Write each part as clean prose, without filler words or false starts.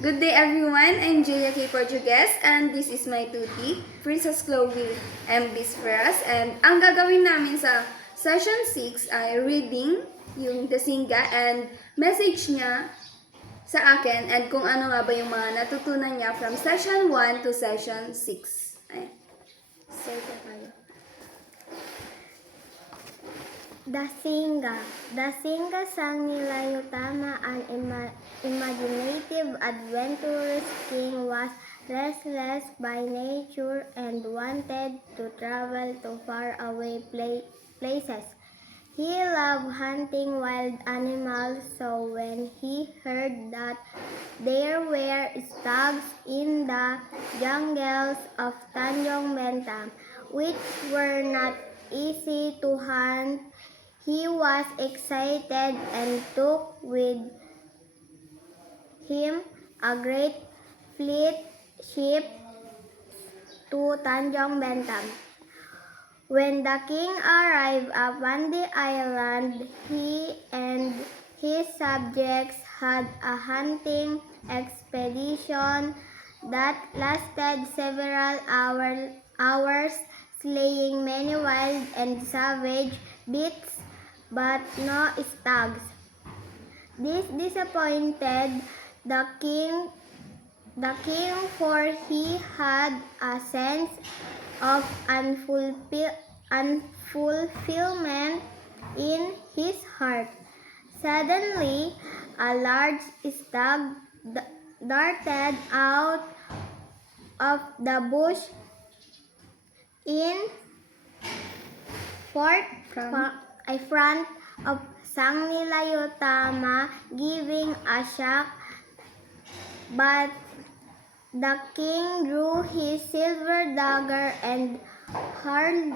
Good day everyone, I'm Jaya K. Portugues and this is my tuti, Princess Chloe M. Bisferas. And ang gagawin namin sa session 6 ay reading yung Dasinga and message niya sa akin and kung ano nga ba yung mga natutunan niya from session 1 to session 6. Ayan. Start na tayo. Dasinga sang nila Yutama, an imaginative, adventurous king, was restless by nature and wanted to travel to faraway places. He loved hunting wild animals, so when he heard that there were stags in the jungles of Tanjong Bentam, which were not easy to hunt, he was excited and took with him a great fleet ship to Tanjong Bentam. When the king arrived upon the island, he and his subjects had a hunting expedition that lasted several hours, slaying many wild and savage beasts, but no stags. This disappointed the king, for he had a sense of unfulfillment in his heart. Suddenly, a large stag darted out of the bush in front of Sang Nila Yutama, giving a shock, but the king drew his silver dagger and hurled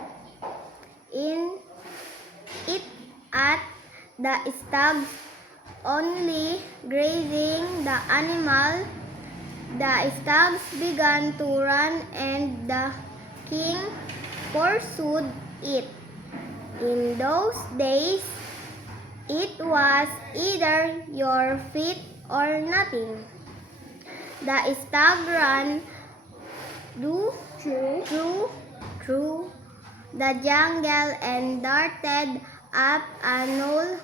it at the stags, only grazing the animal. The stags began to run and the king pursued it. In those days, it was either your feet or nothing. The stag ran through the jungle and darted up a knoll.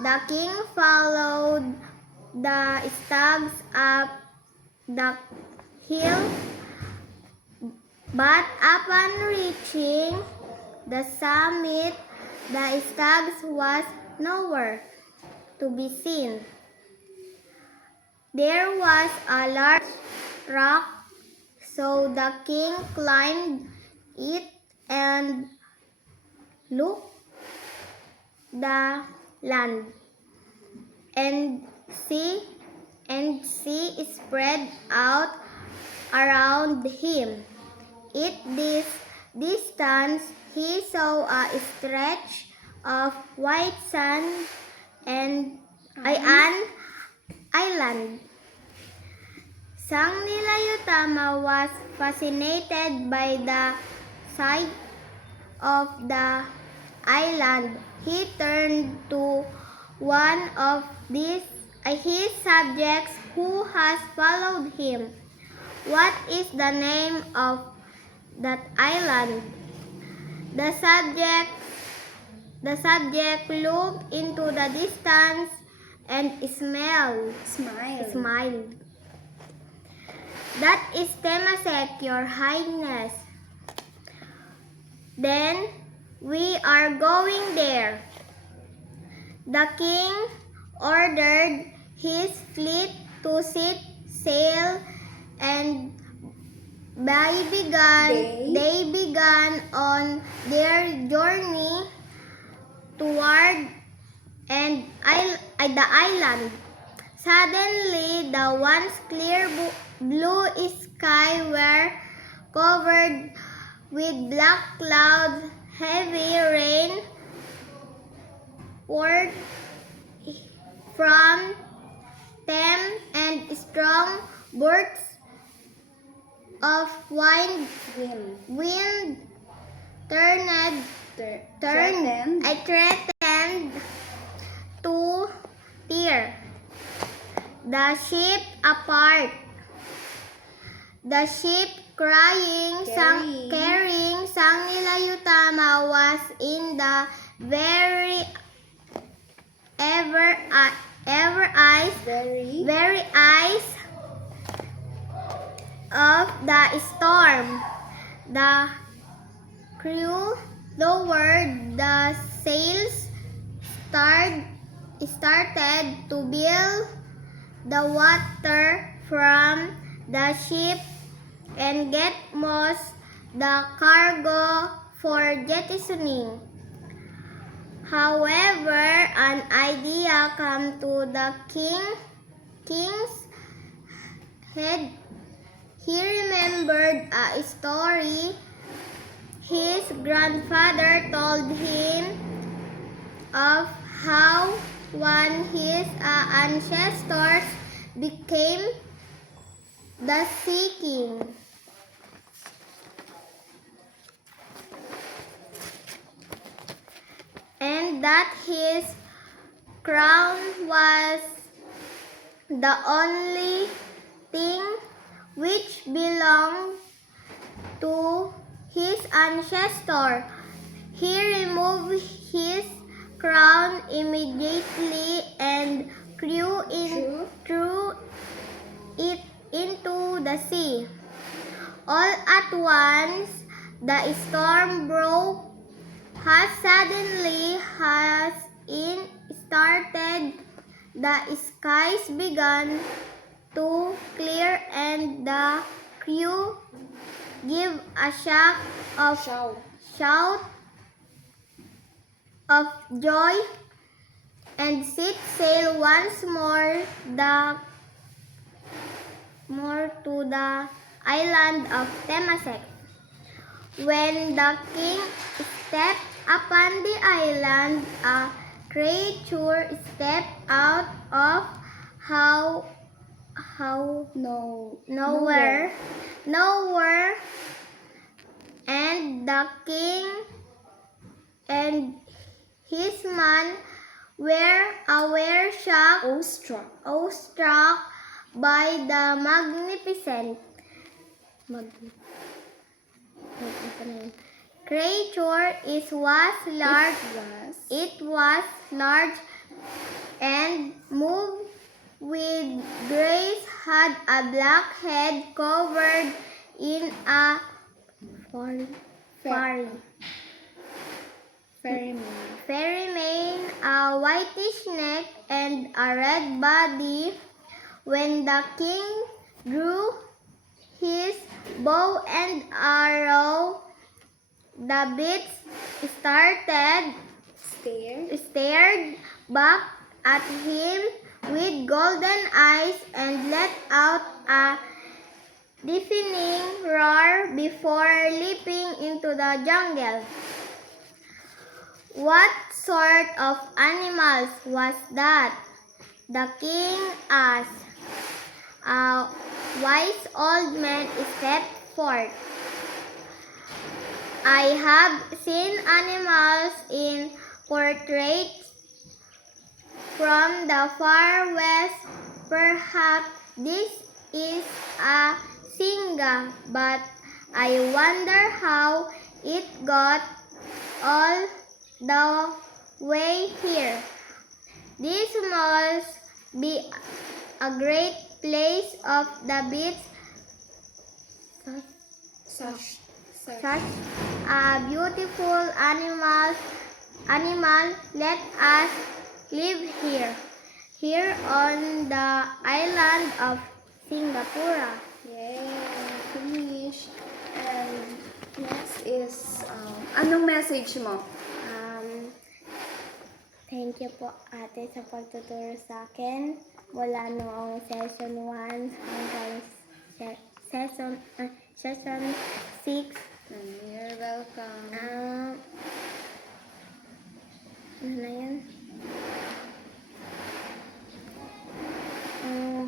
The king followed the stags up the hill, but upon reaching the summit, the stags was nowhere to be seen. There was a large rock, so the king climbed it and looked the land, and sea spread out around him. At this distance, he saw a stretch of white sand and an island. Sang Nila Yutama was fascinated by the sight of the island. He turned to one of his subjects who has followed him. "What is the name of that island?" The subject looked into the distance and smiled. "That is Temasek, your highness." "Then we are going there." The king ordered his fleet to set sail, and they began on their journey toward the island. Suddenly, the once clear blue sky were covered with black clouds. Heavy rain poured from them, and strong bursts of wind threatened to tear the sheep apart. The sheep carrying sang nila Yutama was in the very eyes of the storm. The crew lowered the sails, started to build the water from the ship and get most the cargo for jettisoning. However, an idea came to the king's head. He remembered a story his grandfather told him of how one his ancestors became the Sea King. And that his crown was the only thing which belonged to his ancestor. He removed his crown immediately and threw it into the sea. All at once, the storm broke as suddenly as it started. The skies began to clear and the crew gave a shout of joy and set sail once more to the island of Temasek. When the king stepped upon the island, a creature stepped out of nowhere, and the king and his man were awestruck by the magnificent creature. It was large and moved with grace, had a black head covered in a fairy mane, a whitish neck, and a red body. When the king drew his bow and arrow, the beast stared back at him with golden eyes and let out a deafening roar before leaping into the jungle. What sort of animals was that? The king asked. A wise old man stepped forth. I have seen animals in portraits from the far west. Perhaps this is a singa, but I wonder how it got all the way here. This must be a great place of the beach. Such a beautiful animal. Let us live here on the island of Singapore. Yay! Finish. And next is, anong message mo? Thank you po ate sa pagtuturo sa akin mula noong session 1 hanggang session 6. You're welcome. Ano na yan?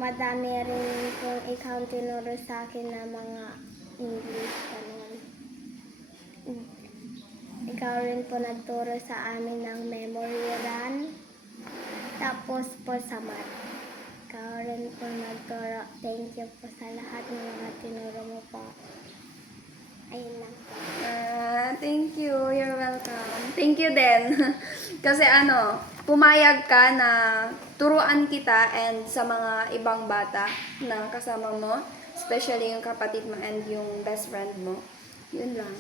Madami rin pong ikaw tinuro sa akin na mga English. Ikaw rin po nagturo sa amin ng memory run. Tapos po sa math. ikaw rin po nagturo. Thank you po sa lahat ng mga tinuro mo po. Ayun lang po. Thank you. You're welcome. Thank you din. Kasi pumayag ka na turuan kita and sa mga ibang bata na kasama mo, especially yung kapatid mo and yung best friend mo. Yun lang.